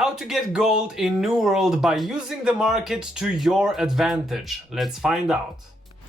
How to get gold in New World by using the market to your advantage. Let's find out.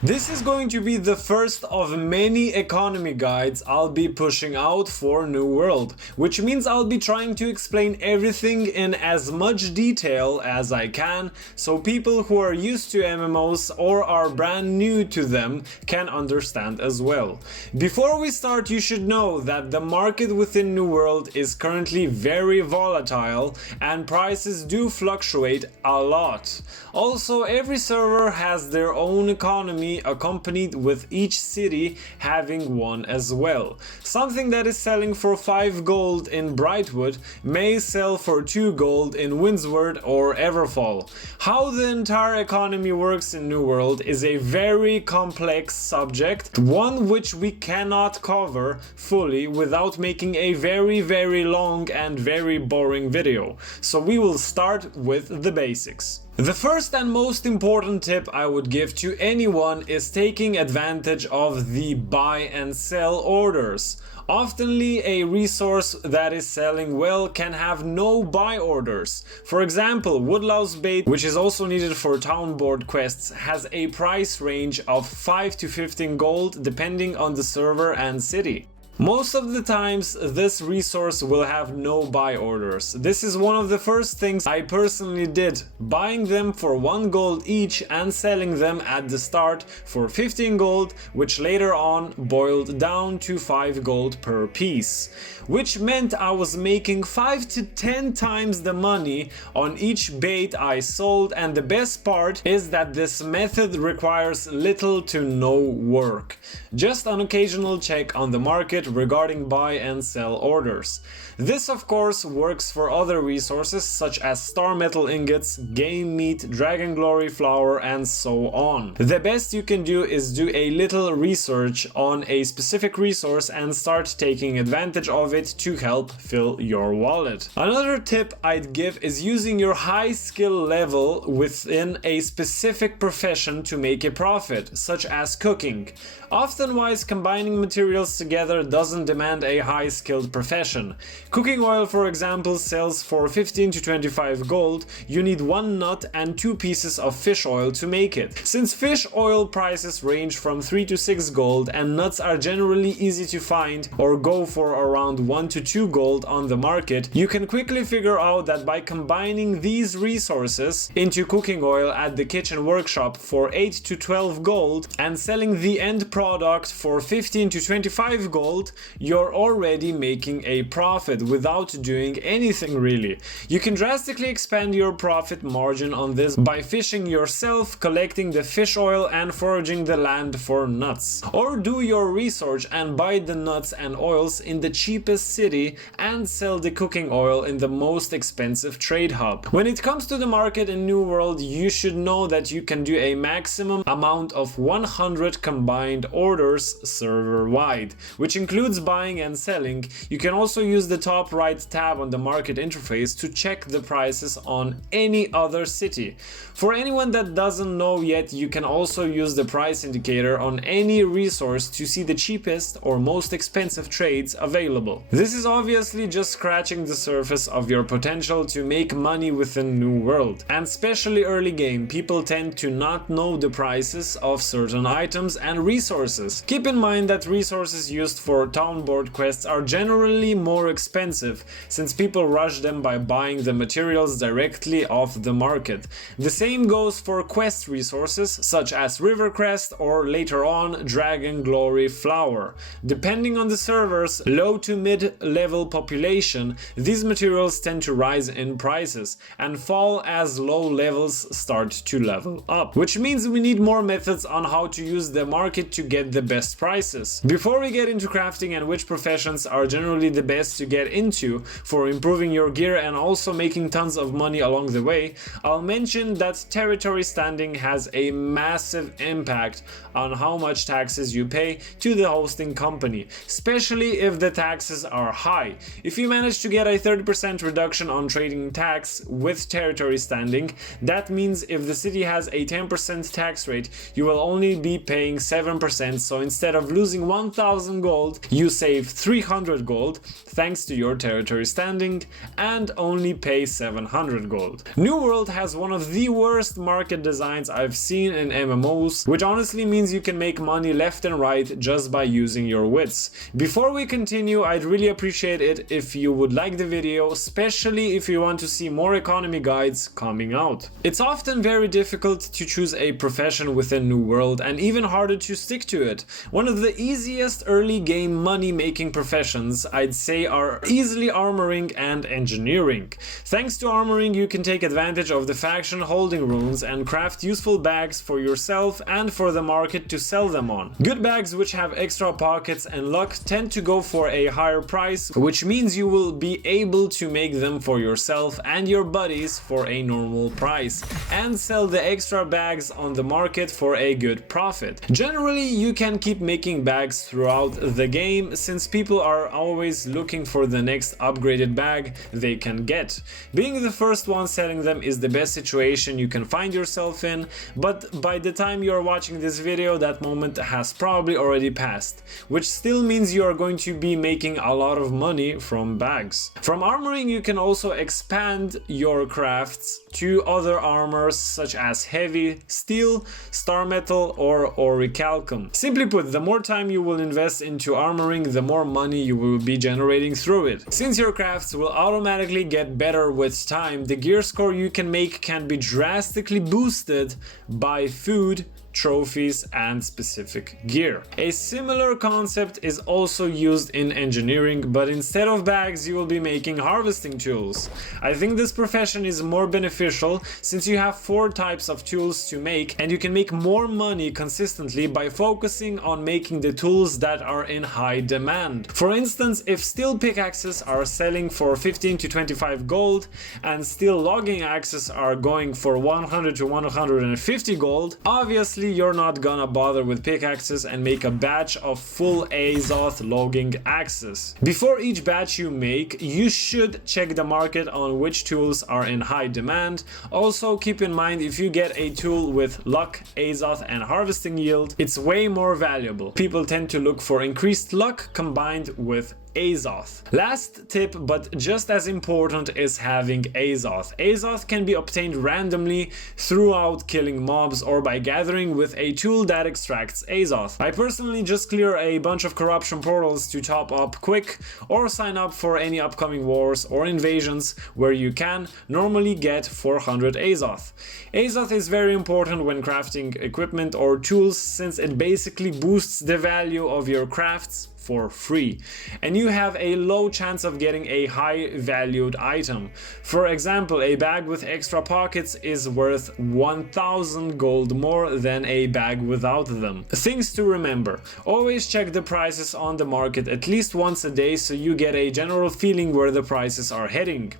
This is going to be the first of many economy guides I'll be pushing out for New World, which means I'll be trying to explain everything in as much detail as I can, so people who are used to MMOs or are brand new to them can understand as well. Before we start, you should know that the market within New World is currently very volatile and prices do fluctuate a lot. Also, every server has their own economy, accompanied with each city having one as well. Something that is selling for 5 gold in Brightwood may sell for 2 gold in Windsward or Everfall. How the entire economy works in New World is a very complex subject, one which we cannot cover fully without making a very long and very boring video. So we will start with the basics. The first and most important tip I would give to anyone is taking advantage of the buy and sell orders. Oftenly, a resource that is selling well can have no buy orders. For example, Woodlow's bait, which is also needed for town board quests, has a price range of 5 to 15 gold depending on the server and city. Most of the times, this resource will have no buy orders. This is one of the first things I personally did, buying them for 1 gold each and selling them at the start for 15 gold, which later on boiled down to 5 gold per piece. Which meant I was making 5 to 10 times the money on each bait I sold, and the best part is that this method requires little to no work. Just an occasional check on the market regarding buy and sell orders. This of course works for other resources such as star metal ingots, game meat, dragon glory flour and so on. The best you can do is do a little research on a specific resource and start taking advantage of it to help fill your wallet. Another tip I'd give is using your high skill level within a specific profession to make a profit, such as cooking. Often-wise, combining materials together doesn't demand a high-skilled profession. Cooking oil, for example, sells for 15 to 25 gold. You need 1 nut and 2 pieces of fish oil to make it. Since fish oil prices range from 3 to 6 gold and nuts are generally easy to find or go for around 1 to 2 gold on the market, you can quickly figure out that by combining these resources into cooking oil at the kitchen workshop for 8 to 12 gold and selling the end product for 15 to 25 gold, you're already making a profit without doing anything really. You can drastically expand your profit margin on this by fishing yourself, collecting the fish oil and foraging the land for nuts. Or do your research and buy the nuts and oils in the cheapest city and sell the cooking oil in the most expensive trade hub. When it comes to the market in New World, you should know that you can do a maximum amount of 100 combined orders server-wide, which includes buying and selling. You can also use the top right tab on the market interface to check the prices on any other city. For anyone that doesn't know yet, you can also use the price indicator on any resource to see the cheapest or most expensive trades available. This is obviously just scratching the surface of your potential to make money within New World. And especially early game, people tend to not know the prices of certain items and resources. Keep in mind that resources used for town board quests are generally more expensive, since people rush them by buying the materials directly off the market. The same goes for quest resources such as Rivercrest or later on Dragon Glory Flour. Depending on the server's low to mid-level population, these materials tend to rise in prices and fall as low levels start to level up, which means we need more methods on how to use the market to get the best prices. Before we get into crafting and which professions are generally the best to get into for improving your gear and also making tons of money along the way, I'll mention that territory standing has a massive impact on how much taxes you pay to the hosting company, especially if the taxes are high. If you manage to get a 30% reduction on trading tax with territory standing, that means if the city has a 10% tax rate, you will only be paying 7%, so instead of losing 1000 gold, you save 300 gold thanks to your territory standing and only pay 700 gold. New World has one of the worst market designs I've seen in MMOs, which honestly means you can make money left and right just by using your wits. Before we continue, I'd really appreciate it if you would like the video, especially if you want to see more economy guides coming out. It's often very difficult to choose a profession within New World and even harder to stick to it. One of the easiest early game money making professions I'd say are easily armoring and engineering. Thanks to armoring, you can take advantage of the faction holding runes and craft useful bags for yourself and for the market to sell them on. Good bags which have extra pockets and luck tend to go for a higher price, which means you will be able to make them for yourself and your buddies for a normal price and sell the extra bags on the market for a good profit. Generally, you can keep making bags throughout the game since people are always looking for the next upgraded bag they can get. Being the first one selling them is the best situation you can find yourself in, but by the time you are watching this video, that moment has probably already passed, which still means you are going to be making a lot of money from bags. From armoring, you can also expand your crafts to other armors such as heavy, steel, star metal or orichalcum. Simply put, the more time you will invest into armoring, the more money you will be generating through it. Since your crafts will automatically get better with time, the gear score you can make can be drastically boosted by food, trophies and specific gear. A similar concept is also used in engineering, but instead of bags you will be making harvesting tools. I think this profession is more beneficial since you have 4 types of tools to make and you can make more money consistently by focusing on making the tools that are in high demand. For instance, if steel pickaxes are selling for 15 to 25 gold and steel logging axes are going for 100 to 150 gold, obviously you're not gonna bother with pickaxes and make a batch of full Azoth logging axes. Before each batch you make, you should check the market on which tools are in high demand. Also keep in mind, if you get a tool with luck, Azoth and harvesting yield, it's way more valuable. People tend to look for increased luck combined with Azoth. Last tip, but just as important, is having Azoth. Azoth can be obtained randomly throughout killing mobs or by gathering with a tool that extracts Azoth. I personally just clear a bunch of corruption portals to top up quick or sign up for any upcoming wars or invasions where you can normally get 400 Azoth. Azoth is very important when crafting equipment or tools since it basically boosts the value of your crafts for free, and you have a low chance of getting a high valued item. For example, a bag with extra pockets is worth 1000 gold more than a bag without them. Things to remember: always check the prices on the market at least once a day so you get a general feeling where the prices are heading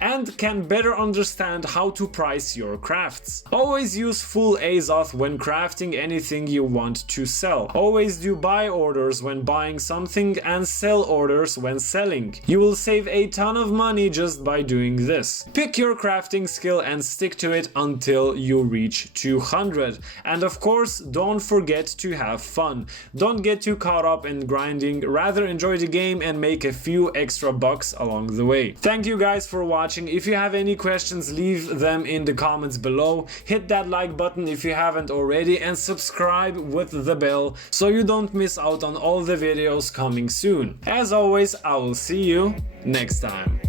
and can better understand how to price your crafts. Always use full Azoth when crafting anything you want to sell. Always do buy orders when buying something and sell orders when selling. You will save a ton of money just by doing this. Pick your crafting skill and stick to it until you reach 200. And of course, don't forget to have fun. Don't get too caught up in grinding, rather enjoy the game and make a few extra bucks along the way. Thank you guys for watching. If you have any questions, leave them in the comments below. Hit that like button if you haven't already and subscribe with the bell so you don't miss out on all the videos coming soon. As always, I will see you next time.